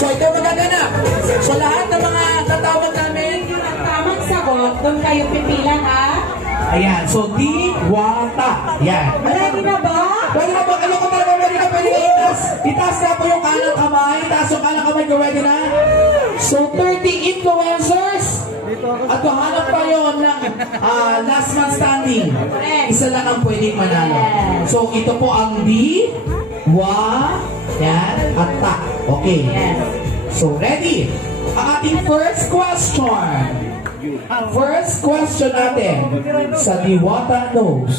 So ito magaganap. So lahat ng mga tatawag namin, Ang tamang sagot, doon kayo pipila ha. ayan, so Diwata. Yan. Ready na ba? Pwede na ba? Ano ko talaga ready na? Pwede na itaas na po yung kanang kamay. Itaas yung kanang kamay ko, ready na? So 30 influencers. At hanap pa yun ng last man standing. Isa lang ang pwedeng manalo. So ito po ang yan, at ta. Okay. So ready? Ang ating first question. First question natin sa Diwata Knows.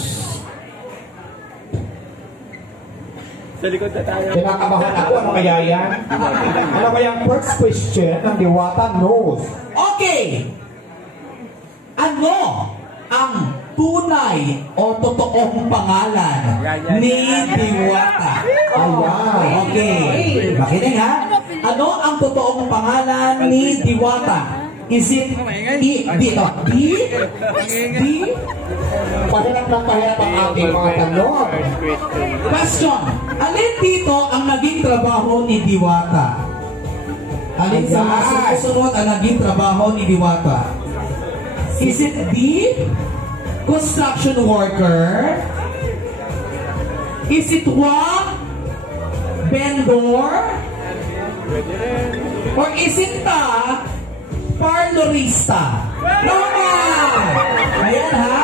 Sa likod na tayo. Kinakabahan ako. Ano kaya yan? Ano kaya ang first question ng Diwata Knows? Okay! Ano ang tunay o totoong pangalan ni Diwata? Ayan. Okay. Makinig ha? Ano ang totoong pangalan ni Diwata? Is it Pahirap ng pahirap ang ating mga tanong. Question. Alin dito ang naging trabaho ni Diwata? Alin sa mga susunod ang naging trabaho ni Diwata? Is it B, construction worker? Is it 1, vendor? Or is it parlorista? No! Ayan ha?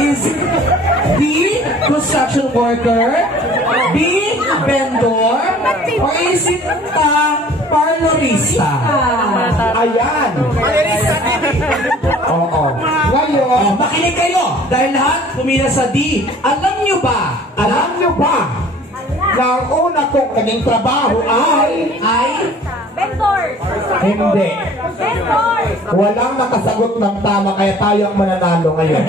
Is it D, construction worker? B, vendor? Or is it parlorista? Ayan. Oo. Ngayon, Makinig kayo! Dahil lahat pumila sa D. Alam nyo ba na ang una kong naging trabaho ay Vendors! hindi. Vendors! Walang nakasagot ng tama kaya tayo ang mananalo ngayon.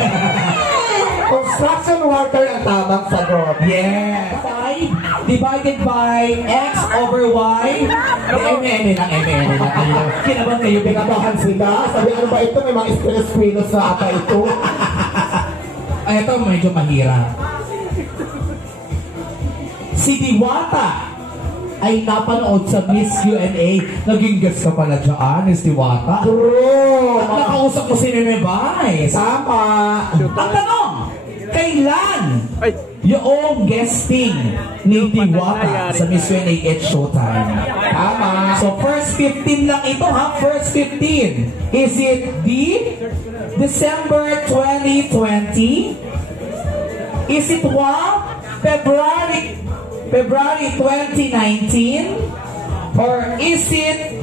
Construction worker ang tamang sagot. yes. 5 divided by X over Y. MN na. Kinaban kayo Pinabahan sila. Sabi, ano ba ito? May mga stress sa ata ito. Ay, ito medyo mahirap. Si Diwata ay napanood sa Miss Q&A. Naging guest ka pala dyan, Miss Diwata. True. At nakausap mo si Nenebay. Tama. Ang tanong, kailan yung guesting ni Diwata sa Miss Q&A at Showtime? Tama. So first 15 lang ito ha, first 15. Is it D, December 2020? Is it 1, February 2019? Or is it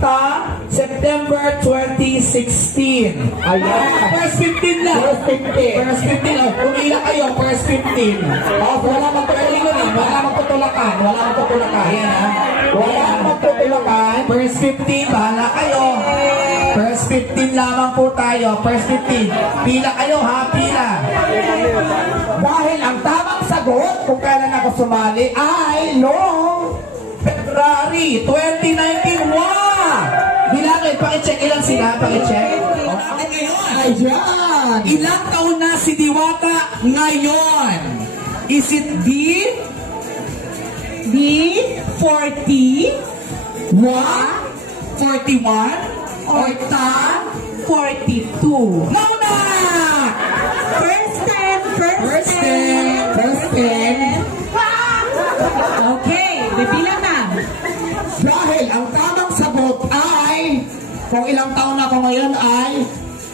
September 2016? Ayan. First 15 lang. First 15. First 15 lang. Pumila kayo, first 15. Wala magtutulakan. Wala magtutulakan. Ayan ha. Wala magtutulakan. First 15, bahala kayo. First 15 lamang po tayo. First 15. Pila kayo ha, pila. Dahil ang tamang sagot kung kailan ako sumali ay noong February 2019. Wow! Bilangin, pakicheck ilan sila, pakicheck. ayan. Ilang taon na si Diwata ngayon? Is it B? 40? 41? Or 42? Nauna! First 10. Okay, bibilang na. Dahil ang tamang sagot ay kung ilang taon na ako ngayon ay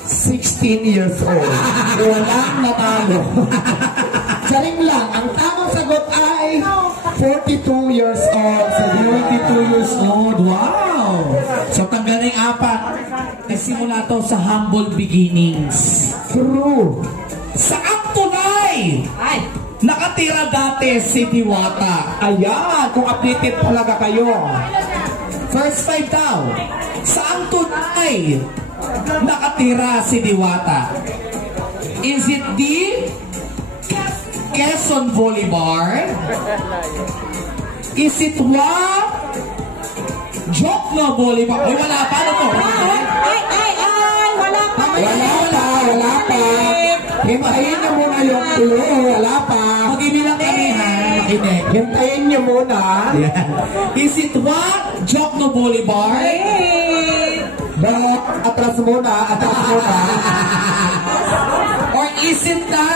16 years old. Walang natalo. Saring lang, ang tamang sagot ay 42 years old. So, 42 years old. Wow! So, tanggal na yung 4. Nagsimula to sa humble beginnings. true. Saan tunay? Ay, Nakatira dati si Diwata. Ayan, kung updated talaga kayo. First 5 daw. Saan tunay nakatira si Diwata? Is it D, Quezon Boulevard? Is it 1, Jokno Boulevard? Ay, wala pa. Ano to? wala pa. Wala pa. Himahin na muna yung clue. Wala pa. Mag-ibilang kami ha. makinig. Hintayin niyo muna. Yan. Is it what? Jokno Boulevard? Wait! Back, atras muna. Or is it the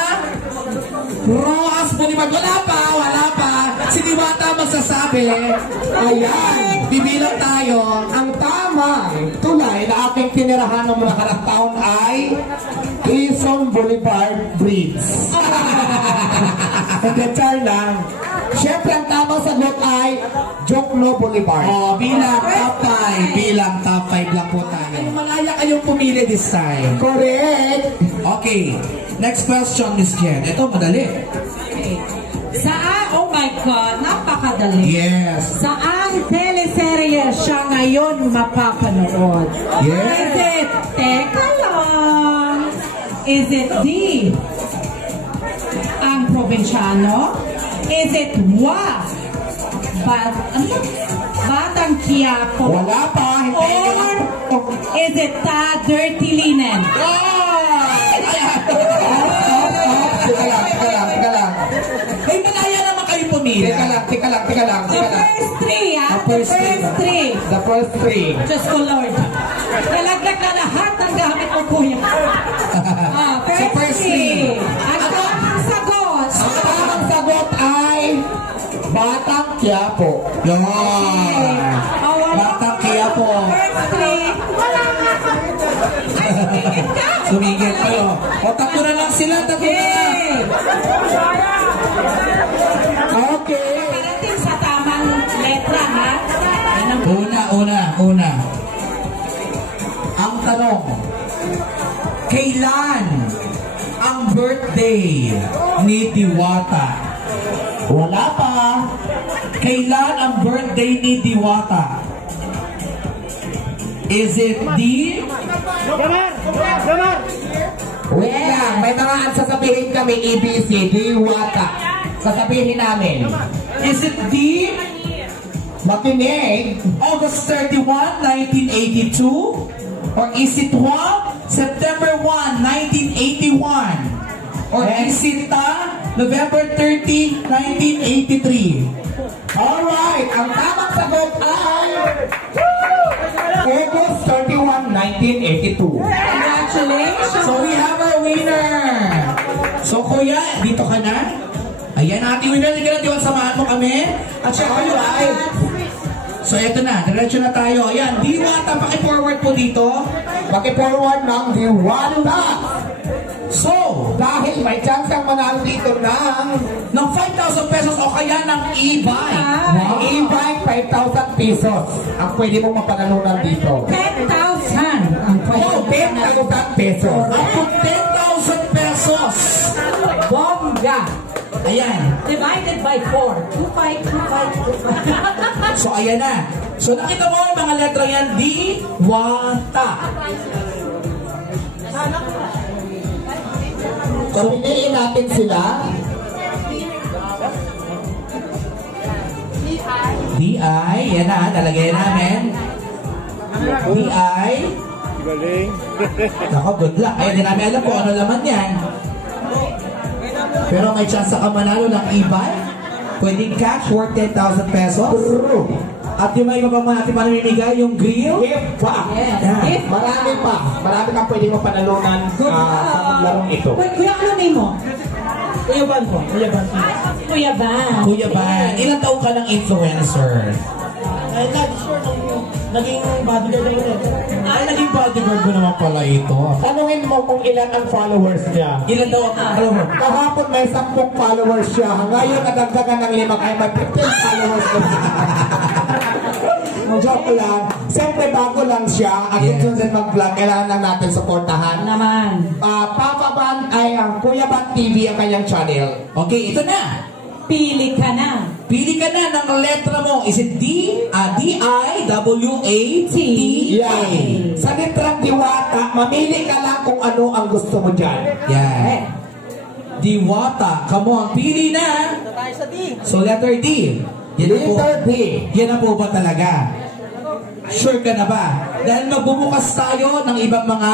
Rojas Boulevard? Wala pa. Si Diwata magsasabi. Ayan. Bibilang tayo. Ang tamang tulay na aking tinirahan ng mga karang taon ay Quezon Boulevard Bridge. Nagkachar lang. Siyempre, ang tamang sagot ay Jokno Boulevard. Oh, bilang top 5 lang po tayo. Malaya kayong pumili this time. Correct. Okay, next question, Miss Jen. Ito, madali. Oh my God, napakadali. Yes. Saang teleserye siya ngayon mapapanood? Yes. Is it, teka lang, is it D, ang probinsyano? Is it Batang Quiapo? Wala pa. Or is it Dirty Linen? Teka lang. Ay, malaya naman kayo pumili. Teka lang. The first three, ah? The first three. The first three. Diyos ko, Lord. Nalaglag na lahat ng gamit ko, kuya. First three. Ang tamang sagot. Ang tamang sagot ay Batang Quiapo. Yan. Wala Batang Quiapo. First three. Ay, sumingit ka. Sumigit kayo. O, tatlo na lang sila. Yay! Okay. Parating sa tamang letra, ha? Una. Ang tanong, kailan ang birthday ni Diwata? Wala pa. Kailan ang birthday ni Diwata? Is it D? Wait lang. May mga sasabihin kami ABC, Diwata. Sasabihin namin. Is it D? Makinig. August 31, 1982? Or is it 1? September 1, 1981? Or is it November 30, 1983? Alright. Ang tamang sagot ay August 31, 1982. Congratulations. So we have our winner. So kuya, dito ka na. Ayan, ating winner. Hindi ka na, Diwata, samahan mo kami. At syempre, so eto na, diretso na tayo. Ayan, Diwata, paki-forward po dito. Paki-forward ng Diwata. So, Dahil may chance kang manalo dito ng 5,000 pesos o kaya ng e-bike. Wow. E-bike, 5,000 pesos. Ang pwede mong mapanalunan dito. 10,000 ang Oh, 10,000 pesos. Up to 10,000 pesos. Bongga. Ayan. Divided by 4. 2,5. So, ayan na. So, nakita mo yung mga letra yan. Diwata. So, piliin natin sila. D.I. Yan na, talagay namin. D.I. Nako, good luck. Ayan, di namin alam kung ano laman yan. Pero may chance ka manalo ng e-bike. Pwedeng cash worth 10,000 pesos. At yung may iba pang natin manamimigay, yung grill. Gift pa. Yes. Marami pa. Marami kang pwede mapanalunan sa larong ito. Kuya, ano name mo? Kuya Ban po. Kuya Ban. Kuya Ban, ilang taong ka ng influencer? Ay, naging bodyguard na ulit. Ay, naging bodyguard mo naman pala ito. Tanungin mo kung ilan ang followers niya. Ilan daw ang follower? Kahapon may 10 followers siya. Ngayon nadagdagan ng 5 ay may 15 followers na siya. Joke lang. Siyempre bago lang siya at Yeah. kung susunod mag-vlog, kailangan lang natin supportahan. Naman. Papa Ban ay ang Kuya Ban TV ang kanyang channel. Okay, ito na. Pili ka na. Pili ka na ng letra mo. Is it D-I-W-A-T-A? Yan. Sa letrang Diwata, mamili ka lang kung ano ang gusto mo dyan. Yan. Diwata. Come on, pili na. So, letter D. Yan na po. Letter D. Yan na po ba talaga? Sure ka na ba? Dahil magbubukas tayo ng ibang mga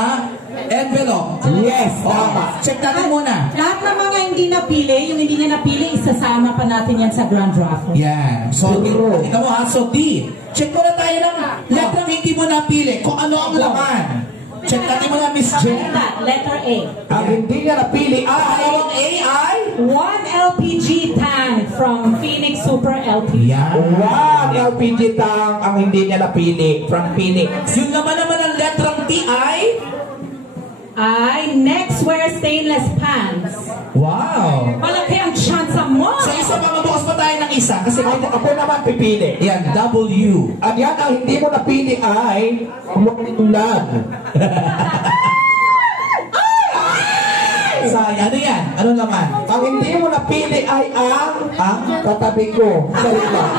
envelope. Yes, tama. Check natin muna. Lahat ng mga hindi napili, yung hindi niya napili, isasama pa natin yan sa grand raffle. Yan. So, kita mo ha. So, D. Check muna tayo ng letrang hindi mo napili. Kung ano ang laman. Check natin muna, Miss Jen. Letter A. Ang hindi niya napili ay... Ang A ay... 1 LPG tank from Phoenix Super LPG. Yan. Wow, LPG tank ang hindi niya napili from Phoenix. Yung naman ng letrang T ay... Nextwear stainless pans. Wow. Malaki ang chance mo. So, isa pa, mabukas pa tayo ng isa. Kasi Ako naman pipili. yan, W. At yan ang hindi mo napili ay... Umulan. Sayang. Ano yan? Ano naman? Ang hindi mo napili ay ang katabi ko. Sorry lang.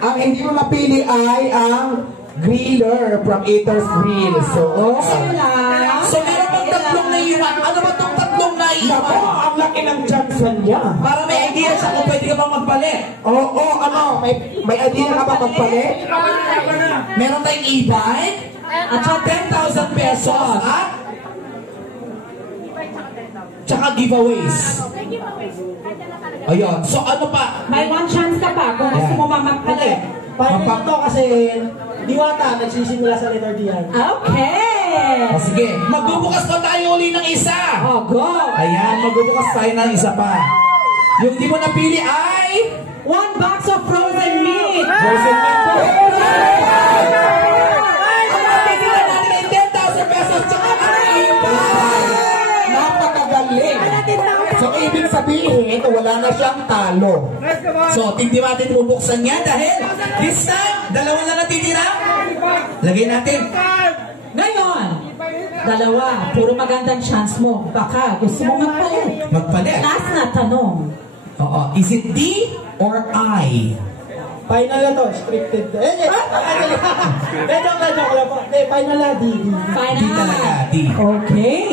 Ang hindi mo napili ay ang griller from Eater's Grill. So, So, meron pang tatlong naiwan. Ano ba itong tatlong Nako, naiwan? ang laki ng Johnson niya. Para may idea siya kung pwede ka bang magpalit. Oo, ano, may idea ka ba magpalit? Meron tayong e-bike at saka 10,000 pesos at tsaka giveaways. Ayun. So, ano pa? May one chance ka pa kung gusto mo mamagpalit. Paano ito kasi Diwata nagsisimula sa letter D yan. Okay. O, sige. Magbubukas pa tayo uli ng isa. Oh, go. Ayan, magbubukas tayo ng isa pa. Yung di mo napili ay... 1 box of frozen meat. Frozen meat po. Ang mabibigyan natin ay 10,000 pesos tsaka Napakagaling. So, ibig sabihin, wala na siyang talo. So, tignan natin bubuksan niya dahil this time, dalawa na natitira. Lagay natin. Ngayon, dalawa. Puro magandang chance mo. Baka gusto mo magpalit. Magpalit. Last na tanong. Oo. Is it D or I? Final na to, scripted. Medyo lang po. Final na, D. Final. D talaga. D. Okay.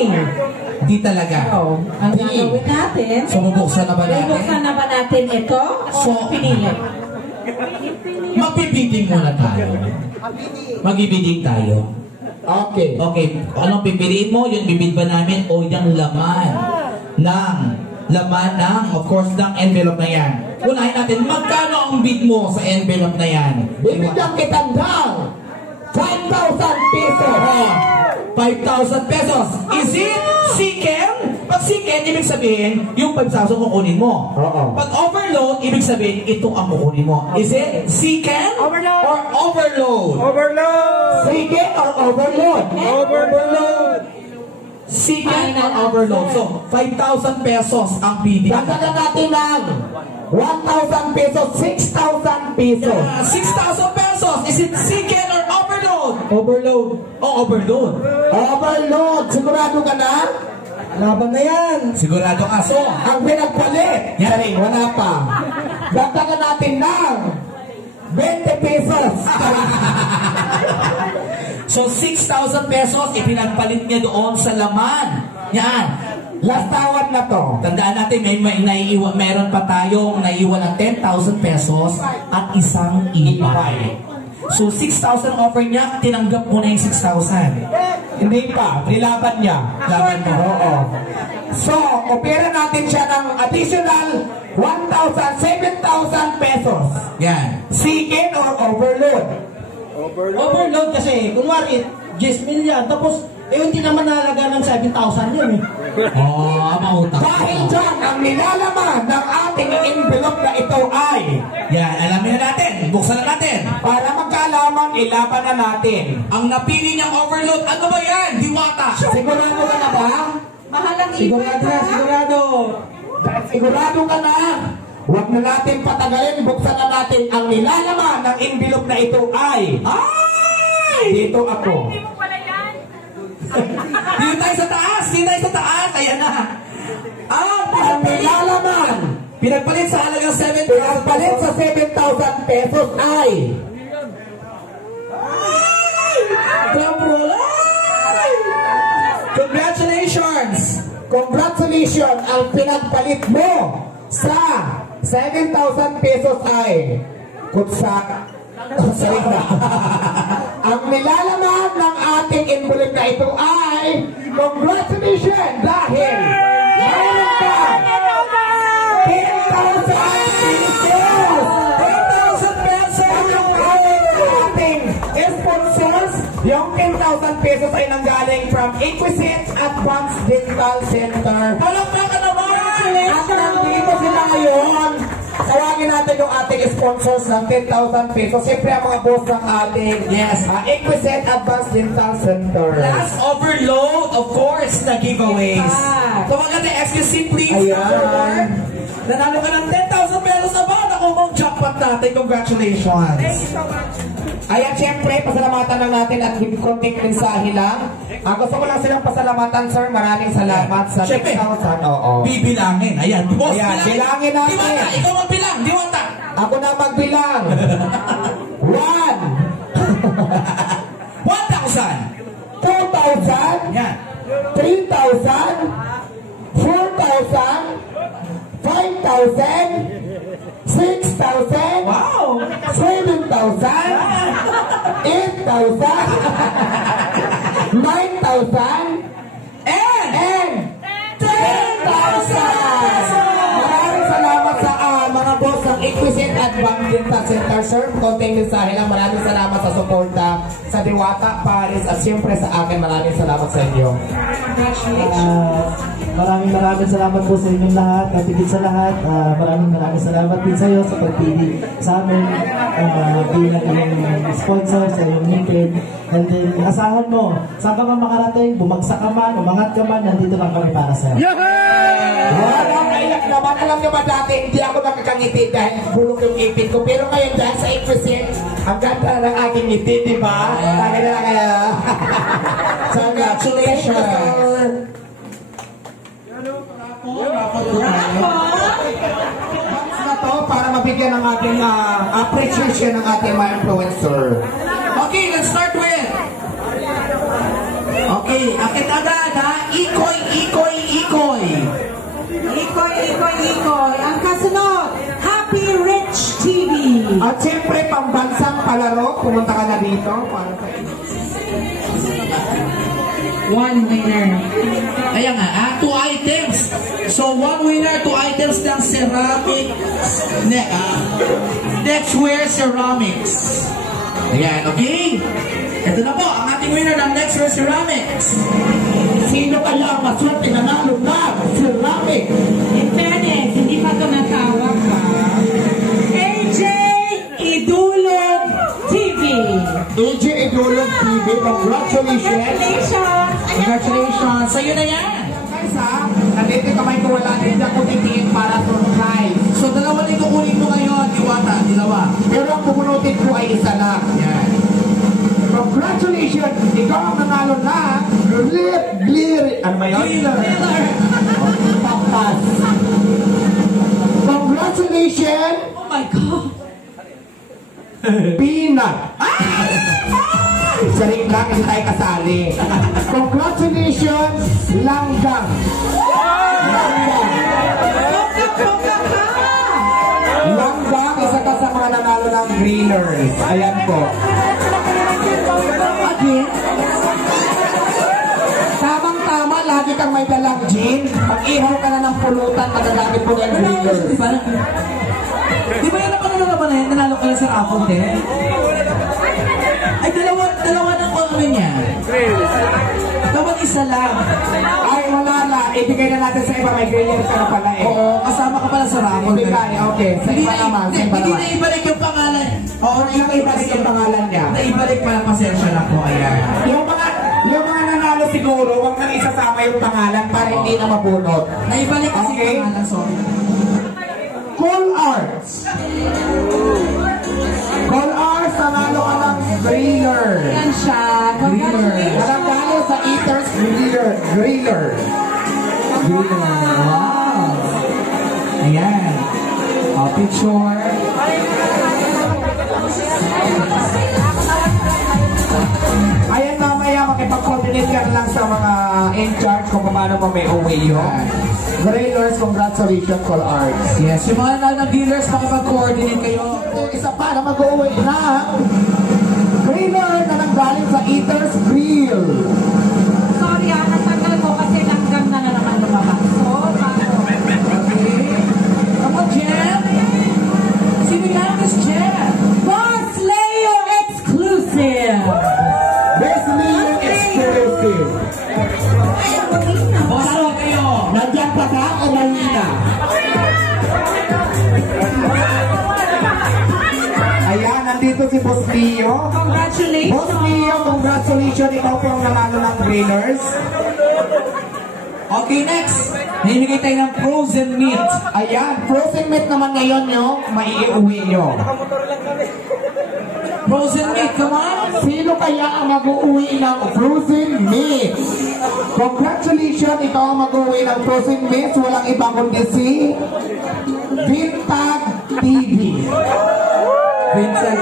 D talaga. So, ang gagawin natin, So, bubuksan na ba natin? bubuksan na ba natin ito o So, pinili? Magpipiting muna tayo. Magbibidding tayo. Okay. Okay, anong pipiliin mo? Yung bibid ba namin o yung laman ng, of course, ng envelope na yan? Unahin natin, magkano ang bid mo sa envelope na yan? Bibigyan kitang ng 5,000 pesos. 5,000 pesos. Is it Siken? Pag Siken, ibig sabihin, yung 5,000 kukunin mo. Oo. Pag overload, ibig sabihin, ito ang kukunin mo. Is it Siken or overload? Sige or overload? Siken or overload. So, 5,000 pesos ang bidding. Dagdagan natin ng 1,000 pesos, 6,000 pesos. 6,000 pesos. Is it Siken or overload? Overload. O overload. Overload. Sigurado ka na? Laban na yan. Sigurado ka. So, Ang pinagpalit. Yan. Sorry, wala pa. Dagdagan natin ng 20 pesos. so 6,000 pesos ipinagpalit niya doon sa laman. Yan. Last tawad na to. Tandaan natin, may naiiwan, meron pa tayong naiiwan ng 10,000 pesos at isang e-bike. So 6,000 offer niya, tinanggap mo na yung 6,000. Hindi pa. Nilaban niya. Laban mo. Oo. So, opera natin siya ng additional 1,000, 7,000 pesos. Yan. Sikin or overload? Overload kasi, kunwari, 10 million. Tapos, hindi naman nalaga ng 7,000 yun eh. Oh, mautang. Dahil dyan, ang nilalaman ng ating envelope na ito ay Yan, alamin na natin. Buksan na natin. para magkaalaman, ilaban na natin. Ang napili niyang overload, ano ba yan? Diwata. Sigurado ka na ba? Mahalang Sigurado na, sigurado. Sigurado ka na? Huwag na natin patagalin, buksan na natin. Ang nilalaman ng envelope na ito ay dito ako. Dito tayo sa taas. Dito tayo sa taas. Ayan na. Ang nilalaman Pinagpalit sa halagang 7,000. pinagpalit sa 7,000 pesos ay Drumroll. Congratulations. congratulations, ang pinagpalit mo sa 7,000 pesos ay kutsa. Sorry na. Ang nilalaman ng ating envelope na ito ay congratulations dahil meron ka 10,000 Yung 10,000 pesos ay nanggaling from Exquisite Advanced Dental Center. Palakpakan naman! At nandito sila ngayon. Tawagin natin yung ating sponsors ng 10,000 pesos. Siyempre ang mga boss ng ating Exquisite Advanced Dental Center. Last overload, of course, na giveaways. Tawagan na Exquisite, please. Ayan. Nanalo ka ng 10,000 pesos na ba? Naku, mong jackpot natin. Congratulations. Thank you so much. Ayan, siyempre, pasalamatan lang natin at konting mensahe lang. Gusto ko lang silang pasalamatan, sir. Maraming salamat sa Siyempre, 10,000. Oo. bibilangin. Ayan, boss, Ayan, bilangin natin. Diwata, ikaw magbilang. Diwata. Ako na magbilang. 1, 1,000. 2,000, Yan. 3,000, 4,000, 5,000, 6,000, Wow. 7,000, 8,000, 9,000, and 10,000! Maraming salamat sa mga boss ng Exquisite Advanced Dental Center, sir. Konting mensahe lang. Maraming salamat sa suporta sa Diwata, Paris, at siyempre sa akin. Maraming salamat sa inyo. Maraming salamat po sa inyong lahat. At higit sa lahat, maraming salamat din sa iyo sa pagpili sa amin bilang iyong sponsor sa iyong meeting. And then, asahan mo, saan ka man makarating, bumagsak ka man, umangat ka man, nandito lang kami para sa iyo. Walang kaiyak naman. Alam niyo ba dati, hindi ako nakakangiti dahil bulok yung ipin ko. Pero ngayon dahil sa Exquisite, ang ganda ng aking ngiti, di ba? Lagi na lang kaya. Congratulations! Box na to para mabigyan ng ating appreciation ng ating mga influencer. Okay, let's start with. Okay, akit agad ha. Ikoy, ikoy, ikoy. Ikoy, ikoy, ikoy. Ang kasunod, Happy Rich TV. At siyempre, pambansang palaro, pumunta ka na dito para sa One winner. Ayan nga, 2 items. So, 1 winner, 2 items ng ceramic, Nextwear Ceramics. Ayan, okay? Ito na po, ang ating winner ng Nextwear Ceramics. sino kaya ang maswerte nanalo na ceramic? In fairness, hindi pa ito natawag pa. AJ Idulog TV. AJ Idulog TV, congratulations! Congratulations! Congratulations! Sa'yo na yan. Guys ha, nandito kamay ko wala din ako titingin para surprise. So, dalawa na kukunin mo ngayon, Diwata, dalawa. Pero ang bubunutin ko ay isa lang. Yan. Congratulations! Ikaw ang nanalo na ano ba yun? Papas. Congratulations! Oh my God! Peanut! Isa rin lang, hindi tayo kasali. Congratulations! Langgang! Langgang, isa ka sa mga nanalo ng greeners. Ayan po. Again, tamang-tama, lagi kang may dalang gin. Pag-ihaw ka na ng pulutan, magagamit mo ng greeners. Di ba yan ang naman na yan? Nanalo kayo sa raffle din? Ay, dalawa ng ano niya. Dapat isa lang. Ay, wala na. Ibigay na natin sa iba. May greeners ka na pala eh. Oo, kasama ka pala sa raffle. Ibigay, okay. Sa iba naman. Sa iba Hindi naman. na ibalik yung pangalan. Oo, ibalik yung pangalan niya. Naibalik pala, pasensya na po. Ayan. Yung mga nanalo siguro, huwag nang isasama yung pangalan para hindi na mabunot. Naibalik kasi Okay. yung pangalan, sorry. Cool Arts. Cool Arts, nanalo ka ng griller. Yan siya. Congratulations. Nanalo sa Eaters Griller. Griller. Wow. Ayan. Picture. Ayan, mamaya makipag-coordinate ka na lang sa mga in charge kung paano mo may uwi yun. Grillers, congratulations, Cool Arts. Yes, yung mga nanalo ng dealers, makipag-coordinate kayo. Isa pa na mag-uwi na griller na nanggaling sa Eaters Grill. Sorry natanggal ko kasi langgam na naman lumabas. So, bago. Okay. Come on, Jen. dito si Boss Leo. Congratulations! Boss Leo, congratulations. Ikaw po ang nanalo ng winners. Okay, next. Namimigay tayo ng frozen meat. Ayan, frozen meat naman ngayon nyo, maiiuwi nyo. Frozen meat, come on. Sino kaya ang mag-uwi ng frozen meat? Congratulations, ikaw ang mag-uwi ng frozen meat. Walang iba kundi si Vintag TV. Vincent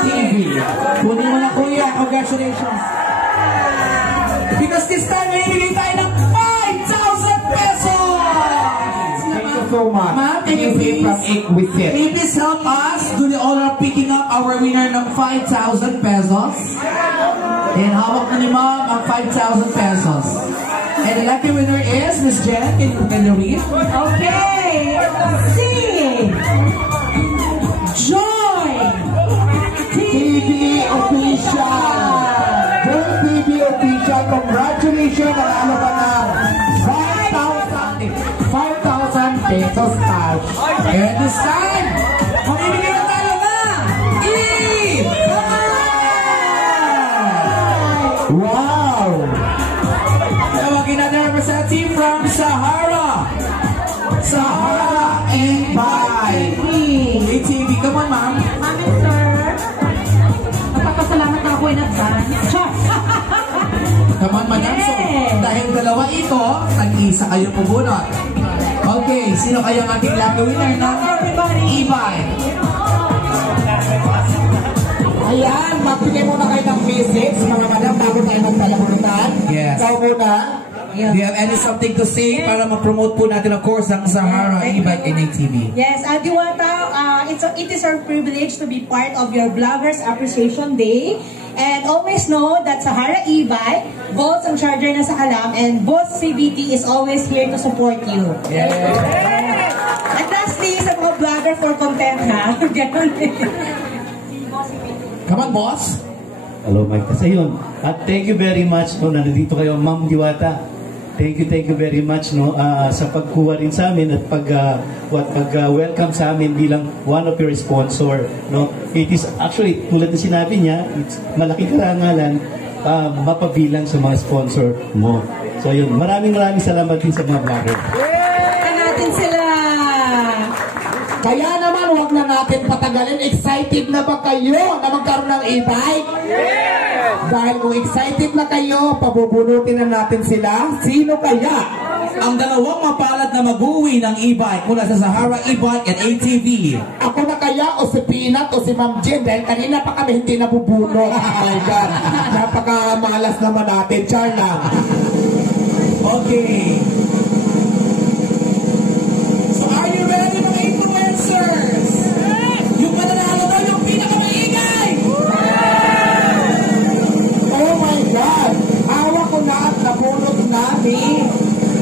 TV. Kunin mo na kuya, congratulations. Because this time, namimigay tayo ng 5,000 pesos. Thank you so much. Ma'am, can you please, from Equisite. can you please help us do the honor of picking up our winner ng 5,000 pesos? And hawak na ni Ma'am ang 5,000 pesos. And the lucky winner is Miss Jen. Can you read? Okay! C! Joy! TV Official. Joy TV Official, congratulations. Nanalo ka ng 5,000 pesos cash. And this time, mamimigay na tayo ng Wow! tawagin natin ang representative from Sahara. Sahara and Bye. ATV, come on, ma'am. Mami, sir. Napapasalamat na ako in advance. Come on, madam. So, Yes. dahil dalawa ito, tag-isa kayo pubunot. Okay, sino kaya ang ating lucky winner ng e-bike? Ayan, magbigay muna kayo ng message, mga madam, bago tayo magpalabunutan. Yes. Ikaw muna. Do you have any something to say para ma-promote po natin, of course, ang Sahara e-bike and ATV? Yes, Diwata, it is our privilege to be part of your Bloggers Appreciation Day. And always know that Sahara e-bike, Volts ang charger na sa Kalam, and Boss CBT is always here to support you. At lastly, sa mga vlogger for content ha. Ganun Come on, boss. Hello, Mike. Kasi yun. At thank you very much, no, nandito kayo, Ma'am Diwata. Thank you very much, no, sa pagkuha rin sa amin at pag-welcome sa amin bilang one of your sponsor, no. It is actually, tulad na sinabi niya, it's malaking karangalan mapabilang sa mga sponsor mo. So yun, maraming salamat din sa mga vlogger. natin sila. Kaya naman, huwag na natin patagalin. Excited na ba kayo na magkaroon ng e-bike? Yes! Dahil kung excited na kayo, pabubunutin na natin sila. Sino kaya? Ang dalawang mapalad na mag-uwi ng e-bike mula sa Sahara e-bike and ATV. Ako na kaya o si Peanut o si Ma'am Jen? Dahil kanina pa kami hindi nabubuno. Oh my God. Napakamalas naman natin. Char lang. Okay. So are you ready, mga influencers? Yung mananalo daw yung pinakamaingay! Oh my God! Awa ko na at nabunot na ni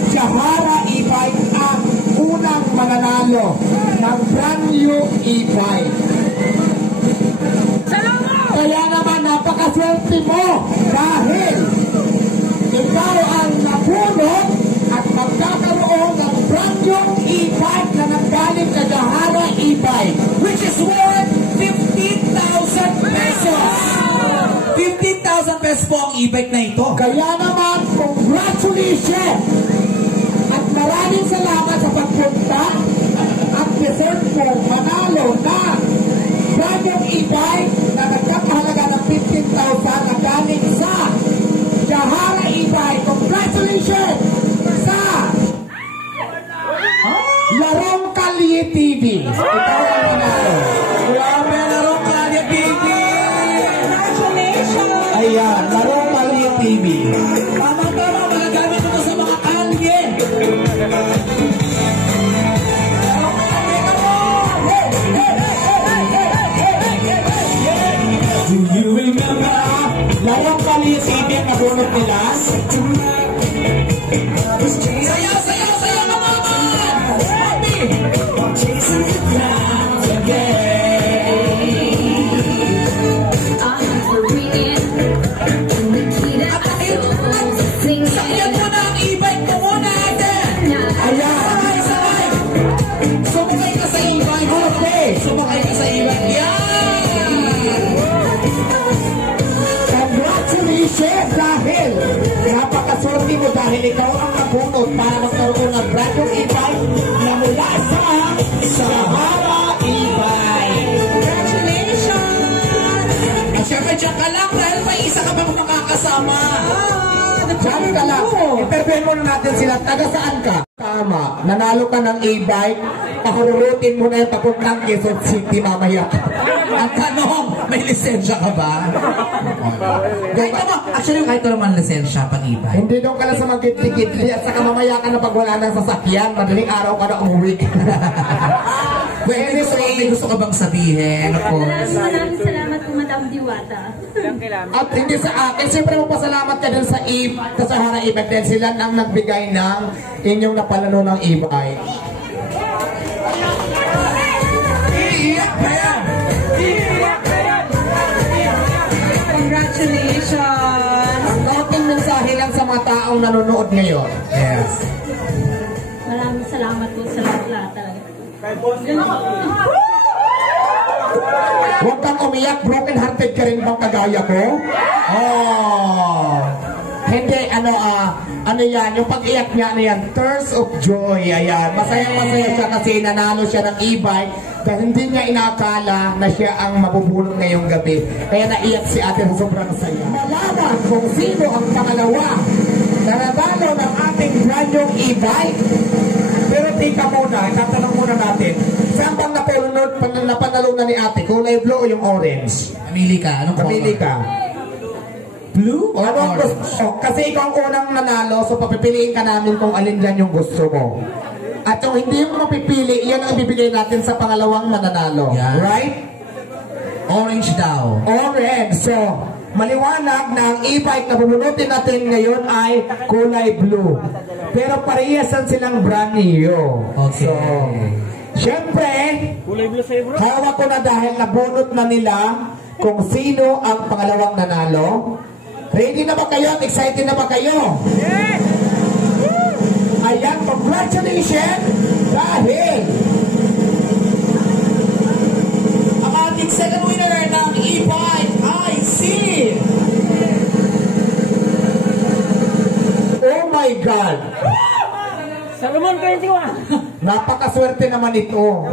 Sahara e-bike ang unang mananalo ng brand new e-bike. Kaya naman napakaswerte mo dahil ikaw ang nabunot at magkakaroon ng brand new e-bike na nanggaling sa Sahara e-bike, Which is worth 15,000 pesos! 15,000 pesos po ang e-bike na ito. Kaya naman, congratulations! At maraming salamat sa pagpunta at deserve mo manalo na brand new e-bike na nagkakahalaga ng 15,000 na galing sa Sahara e-bike. Congratulations sa Larong Kalye TV. Ikaw ang manalo. Grabe, larong Kalye TV! Congratulations! Ayan, Larong Kalye TV. Tama-tama, magagamit ito sa mga kalye. Do you remember? Larong Kalye TV ang nabunot nila. Sayaw, sayaw, sayaw ka naman! Happy! Sakyan mo na ang e-bike mo muna, ate! Ayan. Sabay, sabay! Sumakay ka sa e-bike. Okay. Sumakay ka sa e-bike. Yan! dahil ikaw ang nabunot para magkaroon ng brand new e-bike na mula sa Sahara e-bike. At syempre, dyan ka lang dahil may isa ka pa makakasama. Diyan ka lang. Interviewin muna natin sila. Taga saan ka? Tama. Nanalo ka ng e-bike. Pakurutin mo na yung papuntang Quezon City mamaya. Ang tanong, may lisensya ka ba? Kahit naman, actually kahit naman lisensya pag e-bike. Hindi doon ka na sa magkitli-kitli at saka mamaya ka na pag wala ng sasakyan. Madaling araw ka na umuwi. Well, may gusto ka bang sabihin? Of course. Maraming salamat po, Madam Diwata. At hindi sa akin, siyempre magpasalamat ka din sa Sahara e-bike dahil sila nang nagbigay ng inyong napalano ng e-bike. Congratulations! Konting mensahe lang sa mga taong nanonood ngayon. Yes. Maraming salamat po sa lahat talaga. Huwag kang umiyak, broken hearted ka rin bang kagaya ko? Oh. Hindi, ano yan, yung pag-iyak niya, ano yan, tears of joy, ayan. Masayang-masaya siya kasi nanalo siya ng e-bike dahil hindi niya inakala na siya ang mabubulong ngayong gabi. Kaya naiyak si ate sa sobrang saya. Malaman kung sino ang pangalawa na nanalo ng ating brand new e-bike. Pero tika muna, tatanong muna natin, saan bang napanalunan ni ate? Kulay blue o yung orange? Pamili ka. Anong Pamili color? ka. Blue or Anong orange? gusto? Kasi ikaw ang unang nanalo, so papipiliin ka namin kung alin dyan yung gusto mo. At kung hindi mo mapipili, yan ang ibibigay natin sa pangalawang mananalo. Yeah. Right? Orange daw. Orange. So, maliwanag na ang e-bike na bubunutin natin ngayon ay kulay blue. Pero parehasan silang brand new. Okay. So, syempre, hawak ko na dahil nabunot na nila kung sino ang pangalawang nanalo. Ready na ba kayo? Excited na ba kayo? Yes! Ayan, congratulations! Dahil Ang ating second winner ng e-bike ay si... oh my God! Salomon 21! Napakaswerte naman ito.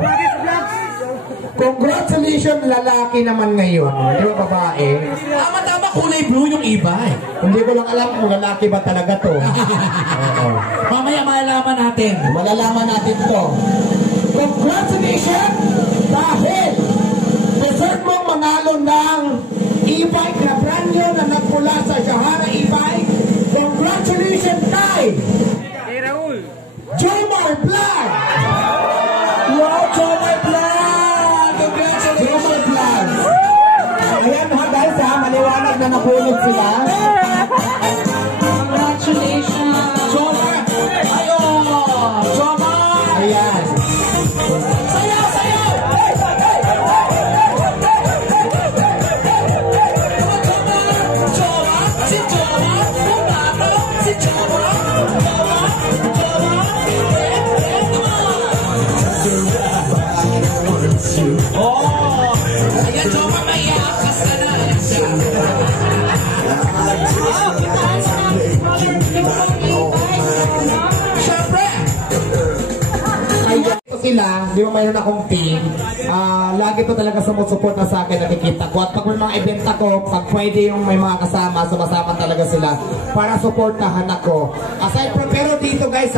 Congratulations, lalaki naman ngayon. Di ba babae? Tama, kulay blue yung e-bike. Hindi ko lang alam kung lalaki ba talaga to. Oo. Mamaya malalaman natin. Malalaman natin to. Congratulations! Dahil deserve mong manalo ng e-bike na brand new na nagmula sa Sahara e-bike. Congratulations kay Jomar Vlog! Wow, Jomar Vlog! Congratulations! Jomar Vlog! Ayan ha guys ha, maliwanag na napulog sila. Congratulations! Jomar! Ayun! Jomar! Ayan. Sayaw! Sayaw! Jomar! Si Jomar! Pumato! Si Jomar! Jomar! Oh! Ayan, Jomar, may iakas ka na. Siyempre! Ayan po sila, di ba mayroon akong team. Lagi po talaga sumusuporta sa akin, nakikita ko. At pag may mga event ako, pag pwede yung may mga kasama, sumasama talaga sila para suportahan ako. Aside from, pero dito guys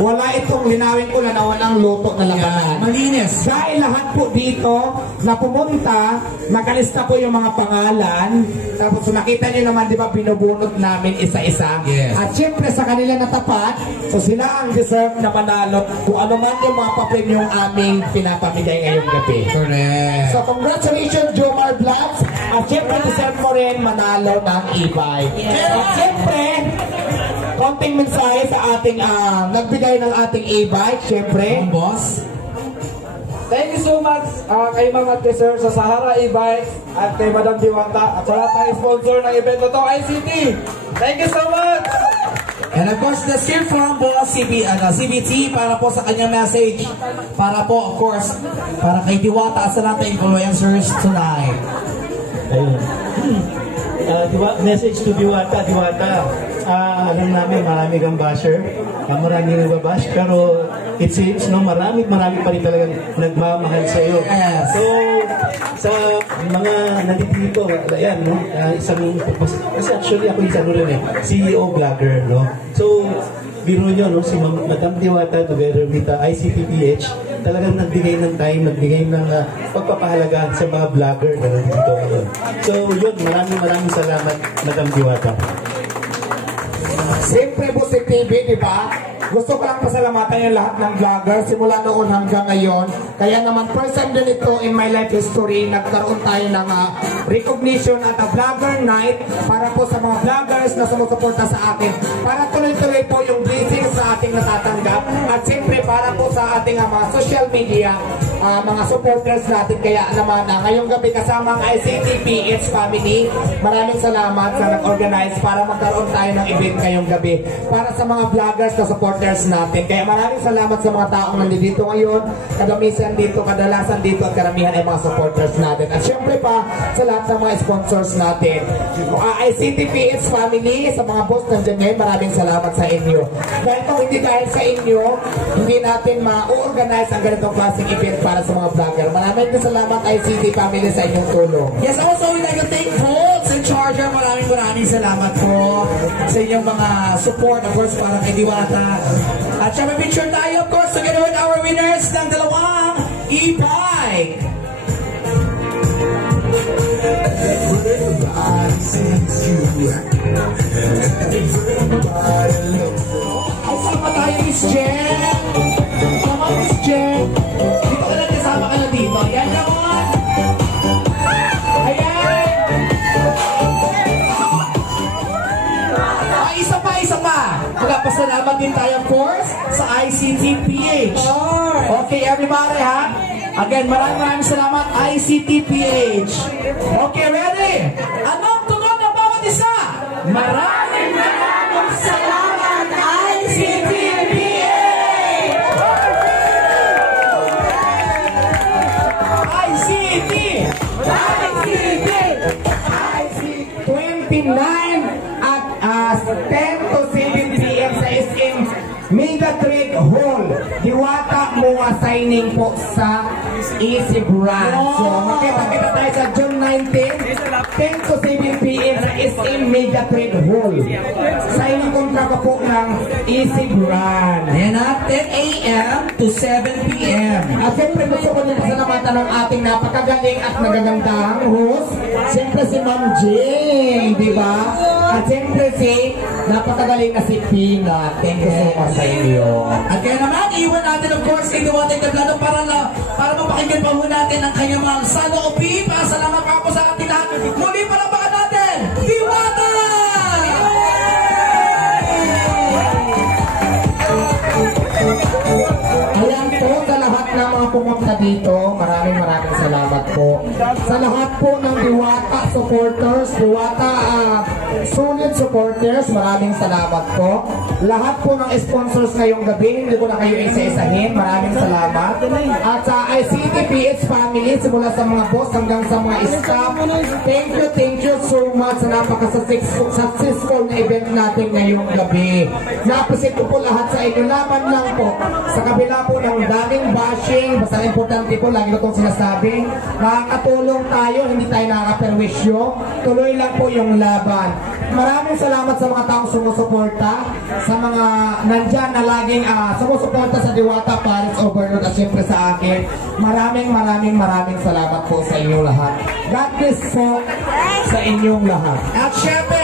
wala itong linawin ko na walang luto na labanan. Malinis. Dahil lahat po dito na pumunta, nakalista po yung mga pangalan. Tapos nakita niyo naman, di ba, binubunot namin isa-isa. Yes. At syempre sa kanila natapat, so sila ang deserve na manalo kung ano man yung mga papel yung aming pinapamigay ngayong gabi. Correct. So congratulations Jomar Vlogs. At syempre deserve mo rin manalo ng e-bike. At syempre, konting mensahe sa ating nagbigay ng ating e-bike, syempre. Boss? Thank you so much kay Ma'am at kay Sir sa Sahara e-bike at kay Madam Diwata at sa lahat ng sponsor ng event na to, ICT. Thank you so much! And of course, let's hear from Boss CBT para po sa kanyang message. Para po, of course, para kay Diwata at sa lahat ng influencers tonight. Ayun. Message to Diwata. Alam namin marami kang basher, marami nang babash, pero it seems no, marami pa rin talagang nagmamahal sa iyo. So sa mga nandito, ayan, no, kasi actually ako isang rin CEO vlogger, no. So biro nyo, no, si Madam Diwata together with ICTPH talagang nagbigay ng time, nagbigay ng pagpapahalaga sa mga vlogger na nandito ngayon. So yun, maraming salamat, Madam Diwata. Siyempre po si TV, di ba? Gusto ko lang pasalamatan yung lahat ng vlogger simula noon hanggang ngayon. Kaya naman first time din ito in my life history, nagkaroon tayo ng recognition at a vlogger night para po sa mga vloggers na sumusuporta sa atin. Para tuloy-tuloy po yung blessings sa ating natatanggap. At siyempre para po sa ating mga social media, mga supporters natin. Kaya naman ngayong gabi kasama ang ICTPH family, maraming salamat sa nag-organize para magkaroon tayo ng event ngayong gabi para sa mga vloggers na supporters natin. Kaya maraming salamat sa mga taong nandito ngayon, kadalasan dito at karamihan ay mga supporters natin. At syempre pa sa lahat ng mga sponsors natin. ICTPH family, sa mga boss nandiyan ngayon, maraming salamat sa inyo. Dahil kung hindi dahil sa inyo, hindi natin ma-organize ang ganitong klaseng event para sa mga vlogger. Maraming salamat ICT family sa inyong tulong. Yes, also we'd like to thank Volts and Charger. Maraming salamat po sa inyong mga support, of course, para kay Diwata. At syempre picture tayo, of course, together with our winners ng dalawang e-bike. Kasama tayo, Miss Jen. Come on, Miss Jen. Dito ka lang, kasama ka na dito. Ayan, come on. Ayan. Isa pa. Magpapasalamat din tayo, of course, sa ICTPH. Okay, everybody, ha? Again, maraming salamat, ICTPH. Okay, ready? Anong tunog ng bawat isa? Maraming salamat, ICTPH! ICT! 29 at 10 to 7 p.m. sa SM Mega Trade Hall. Diwata Mua signing po sa Easy Brand. So, makita-kita tayo sa June 19, 10 to 7 p.m. sa SM Mega Trade Hall. Signing kontraka po ng Easy Brand. Ayan na, 10 a.m. to 7 p.m. At siyempre gusto ko din pasalamatan ng ating napakagaling at nagagandang host. Siyempre si Ma'am Jane, di ba? At siyempre si napakagaling na si Pina. Thank you so much sa inyo. At kaya naman, iwan natin of course kay Diwata Entablado para mapakinggan pa ho natin ang kanyang mga saloobin. Salamat pa po sa ating lahat. Muli palabakan natin, Diwata! Ayan po sa lahat ng mga pumunta dito, maraming salamat po. Sa lahat po ng Diwata supporters, Diwata solid supporters, maraming salamat po. Lahat po ng sponsors ngayong gabi, hindi ko na kayo isa-isahin, maraming salamat. At sa ICTPH family, simula sa mga boss hanggang sa mga staff, thank you so much sa napaka-successful na event natin ngayong gabi. Na-appreciate ko po lahat sa inyo. Laban lang po, sa kabila po ng daming bashing, basta importante po, lagi ko itong sinasabi, nakakatulong tayo, hindi tayo nakakaperwisyo, tuloy lang po yung laban. Maraming salamat sa mga taong sumusuporta, sa mga nandyan na laging sumusuporta sa Diwata Paris Overload at siyempre sa akin. Maraming salamat po sa inyong lahat. God bless po sa inyong lahat. At syempre,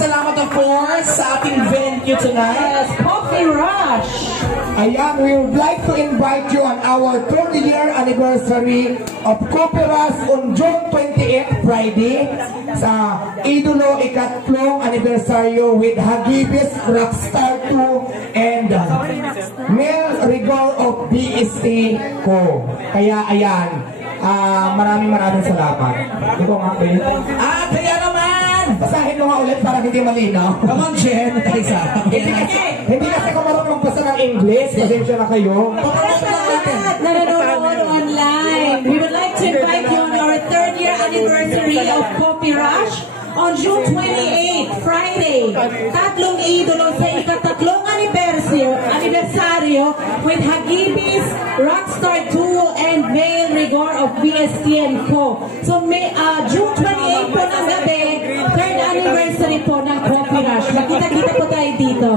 salamat of course sa ating venue tonight. Coffee Rush! Ayan, we would like to invite you on our 30-year anniversary of Coffee Rush on June 28, Friday, sa Idolo ikatlong anibersaryo with Hagibis Rockstar 2 and Mel Rigor of BSC Co. Kaya ayan, maraming salamat. Ito nga po yun. At kaya naman, basahin mo nga ulit para hindi malinaw. Come on, Jen. Hindi kasi ko marunong magbasa ng English. Pasensya na kayo. Nanonood online. We would like to invite you on our 3rd year anniversary of Coffee Rush on June 28, Friday. Tatlong idolo sa ikatatlong anibersaryo with Hagibis, Rockstar Duo, and Male Rigor of BST & Co. So June 28 po ng gabi, third anniversary po ng Coffee Rush. Makita-kita po tayo dito.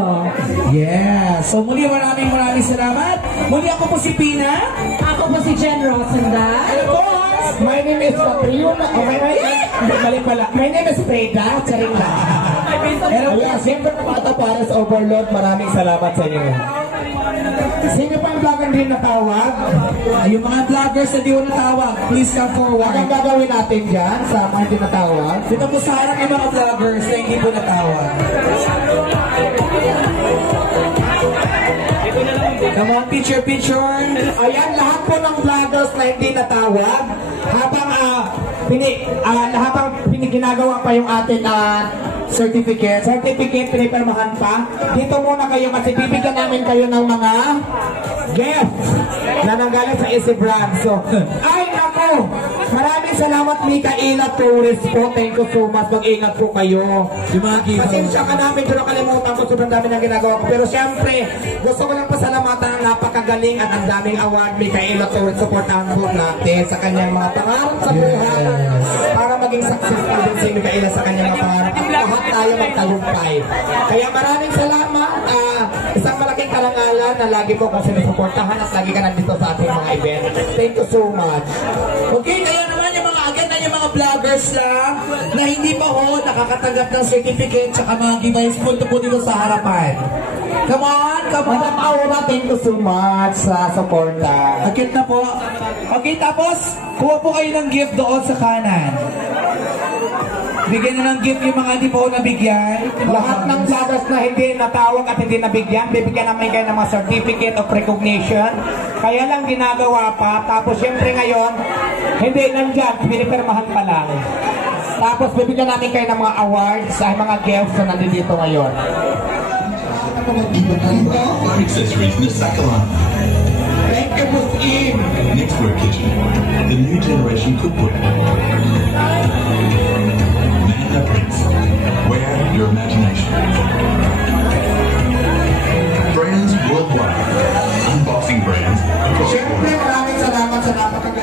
Yeah. So muli maraming salamat. Muli ako po si Pina. Ako po si Jen Rosendal. And of course, My name is Patriona. Mali pala. My name is Freda. Charing lang. Ayan, siyempre Pata Pares Overload. Maraming salamat sa inyo. Sino pa ang vlogger din natawag? yung mga vloggers na di ko natawag, please come forward. Anong gagawin natin dyan sa mga di natawag? Dito po sa harap yung mga vloggers na hindi po natawag. Come on, picture. Ayan, lahat po ng vloggers na hindi natawag, habang ginagawa pa yung ating certificate, pinipirmahan pa, dito muna kayo kasi bibigyan namin kayo ng mga gifts na nanggaling sa Easy Brand. So, ay nako! Maraming salamat Mikaela Torres po. Thank you so much. Mag-ingat po kayo. Pasensya ka namin, pero kalimutan ko sobrang dami ng ginagawa ko. Pero syempre, gusto ko lang pasalamatan ang napakagaling at ang daming award Mikaela Torres. Supportahan po natin sa kanyang mga pangarap sa buhay para maging successful din si Mikaela sa kanyang mga pangarap. Lahat tayo magtagumpay. Kaya maraming salamat. Isang malaking karangalan na lagi po kong sinusuportahan at lagi ka nandito sa ating mga event. Thank you so much. Okay, kaya naman yung mga yung mga vloggers lang na hindi pa ho nakakatanggap ng certificate tsaka mga giveaways, punto po dito sa harapan. Come on! Madam Aura, thank you so much sa suporta. Agit na po. Okay, tapos kuha po kayo ng gift doon sa kanan. Bigyan na ng gift yung mga hindi po nabigyan. Lahat ng vloggers na hindi natawag at hindi nabigyan, bibigyan namin kayo ng mga certificate of recognition. Kaya lang ginagawa pa. Tapos syempre ngayon, hindi nandyan, pinipirmahan pa lang. Tapos bibigyan namin kayo ng mga awards sa mga gifts na nandito ngayon. Accessories na Sakalan. Thank you, Boss Im. Nextwear Kitchen, the new generation cookbook. Manda Prints, wear your imagination. Brands worldwide, unboxing brands across the Syempre world. maraming salamat sa napakaganda